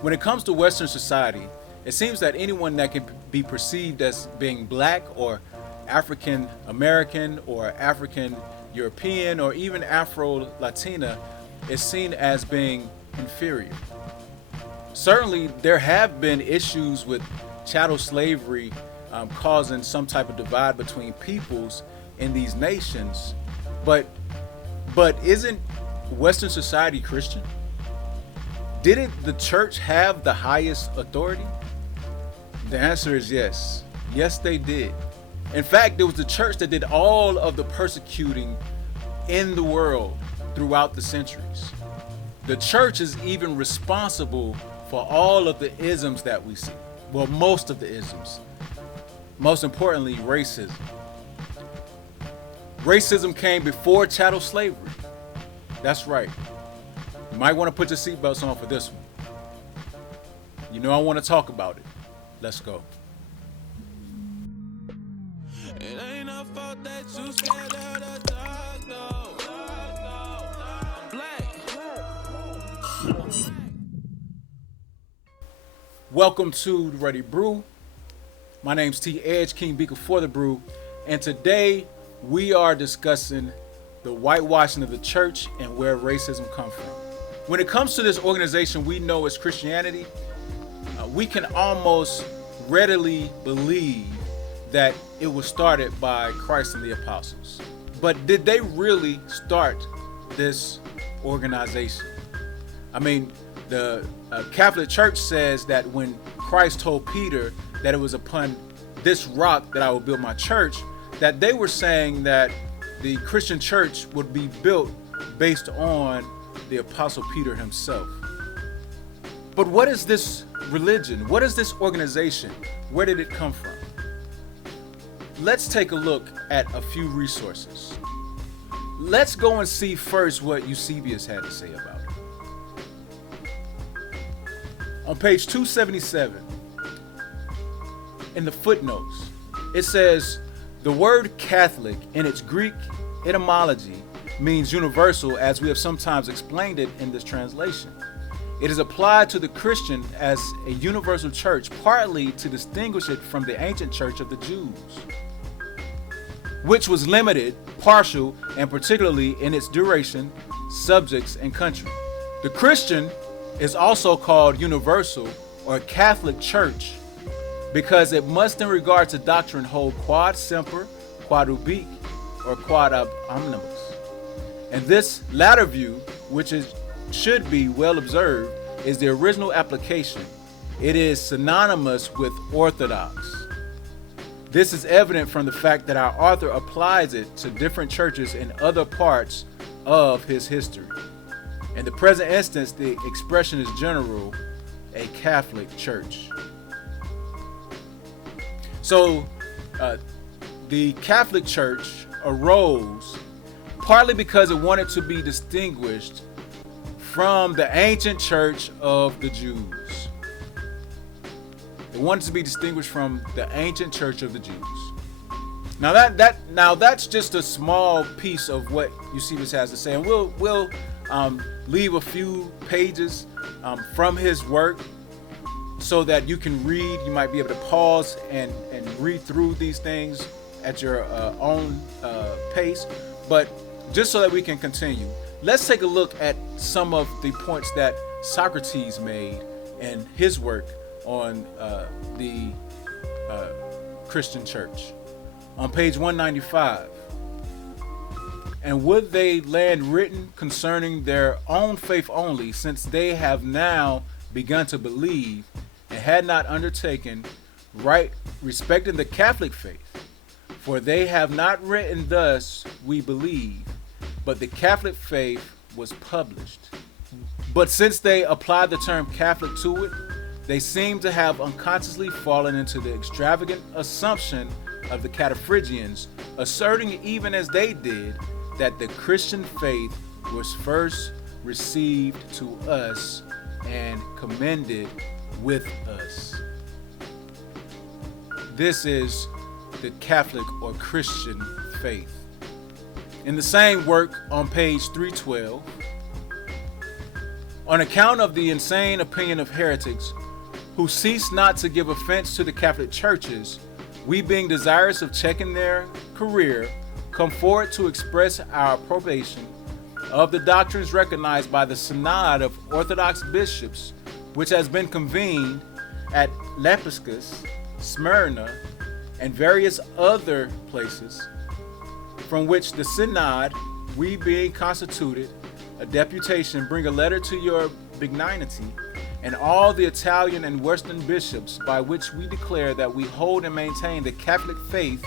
When it comes to Western society, it seems that anyone that can be perceived as being black or African American or African European or even Afro Latina is seen as being inferior. Certainly, there have been issues with chattel slavery causing some type of divide between peoples in these nations, but isn't Western society Christian? Didn't the church have the highest authority? The answer is yes. Yes, they did. In fact, it was the church that did all of the persecuting in the world throughout the centuries. The church is even responsible for all of the isms that we see. Well, most of the isms. Most importantly, racism. Racism came before chattel slavery. That's right. You might want to put your seatbelts on for this one. You know I want to talk about it. Let's go. It ain't no fault that you scared of the dark, though. Black. Welcome to the Ruddy Brew. My name's T. Edge, King Beaker for the Brew, and today we are discussing the whitewashing of the church and where racism comes from. When it comes to this organization we know as Christianity, we can almost readily believe that it was started by Christ and the apostles. But did they really start this organization? I mean, the Catholic Church says that when Christ told Peter that it was upon this rock that I will build my church, that they were saying that the Christian church would be built based on the Apostle Peter himself. But what is this religion? What is this organization? Where did it come from? Let's take a look at a few resources. Let's go and see first what Eusebius had to say about it. On page 277, in the footnotes, it says, the word Catholic in its Greek etymology means universal, as we have sometimes explained it in this translation. It is applied to the Christian as a universal church, partly to distinguish it from the ancient church of the Jews, which was limited, partial, and particularly in its duration, subjects, and country. The Christian is also called universal or Catholic church because it must in regard to doctrine hold quod semper, quod ubique, or quod ab omnibus. And this latter view, which should be well observed, is the original application. It is synonymous with orthodox. This is evident from the fact that our author applies it to different churches in other parts of his history. In the present instance, the expression is general, a Catholic church. So, the Catholic Church arose partly because it wanted to be distinguished from the ancient church of the Jews. It wanted to be distinguished from the ancient church of the Jews. Now that's just a small piece of what Eusebius has to say, and we'll leave a few pages from his work so that you can read. You might be able to pause and read through these things at your own pace. But just so that we can continue, let's take a look at some of the points that Socrates made in his work on the Christian church. On page 195, and would they land written concerning their own faith only, since they have now begun to believe, and had not undertaken right respecting the Catholic faith? For they have not written thus, we believe, but the Catholic faith was published. But since they apply the term Catholic to it, they seem to have unconsciously fallen into the extravagant assumption of the Cataphrygians, asserting even as they did that the Christian faith was first received to us and commended with us. This is the Catholic or Christian faith. In the same work on page 312, On account of the insane opinion of heretics, who cease not to give offense to the Catholic churches, we, being desirous of checking their career, come forward to express our approbation of the doctrines recognized by the Synod of Orthodox bishops, which has been convened at Lepskus, Smyrna, and various other places, from which the Synod, we being constituted a deputation, bring a letter to your benignity and all the Italian and Western bishops, by which we declare that we hold and maintain the Catholic faith,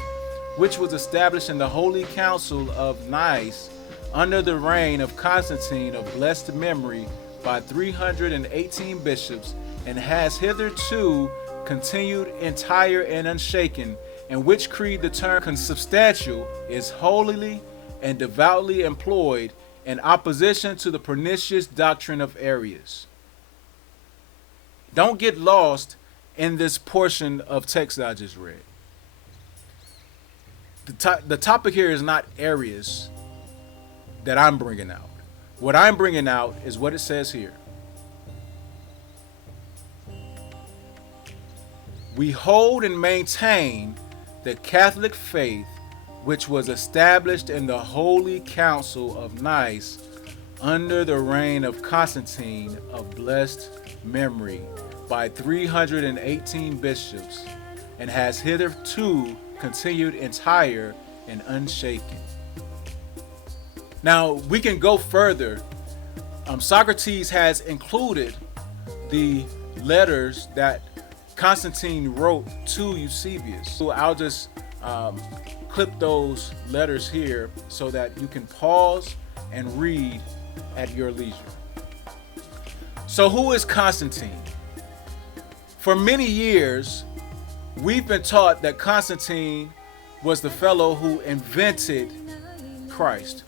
which was established in the Holy Council of Nice under the reign of Constantine of blessed memory by 318 bishops, and has hitherto continued entire and unshaken, in which creed the term consubstantial is holily and devoutly employed in opposition to the pernicious doctrine of Arius. Don't get lost in this portion of text that I just read. The topic here is not Arius that I'm bringing out. What I'm bringing out is what it says here. We hold and maintain the Catholic faith, which was established in the Holy Council of Nice under the reign of Constantine of blessed memory by 318 bishops, and has hitherto continued entire and unshaken. Now, we can go further. Socrates has included the letters that Constantine wrote to Eusebius. So I'll just clip those letters here so that you can pause and read at your leisure. So who is Constantine? For many years, we've been taught that Constantine was the fellow who invented Christ.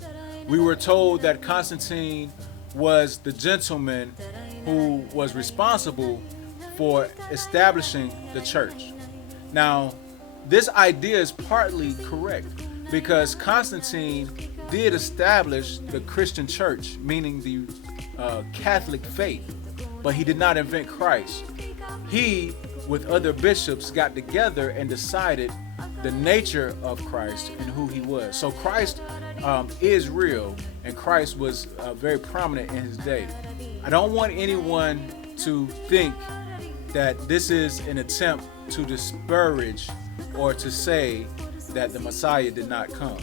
We were told that Constantine was the gentleman who was responsible for establishing the church. Now, this idea is partly correct because Constantine did establish the Christian church, meaning the Catholic faith, but he did not invent Christ. He, with other bishops, got together and decided the nature of Christ and who he was. So Christ is real, and Christ was very prominent in his day. I don't want anyone to think that this is an attempt to disparage or to say that the Messiah did not come,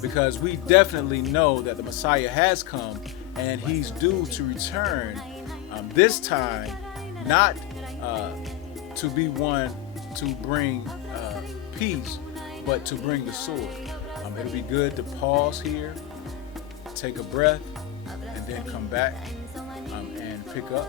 because we definitely know that the Messiah has come and he's due to return, this time not to be one to bring peace, but to bring the sword. It'll be good to pause here, take a breath, and then come back and pick up.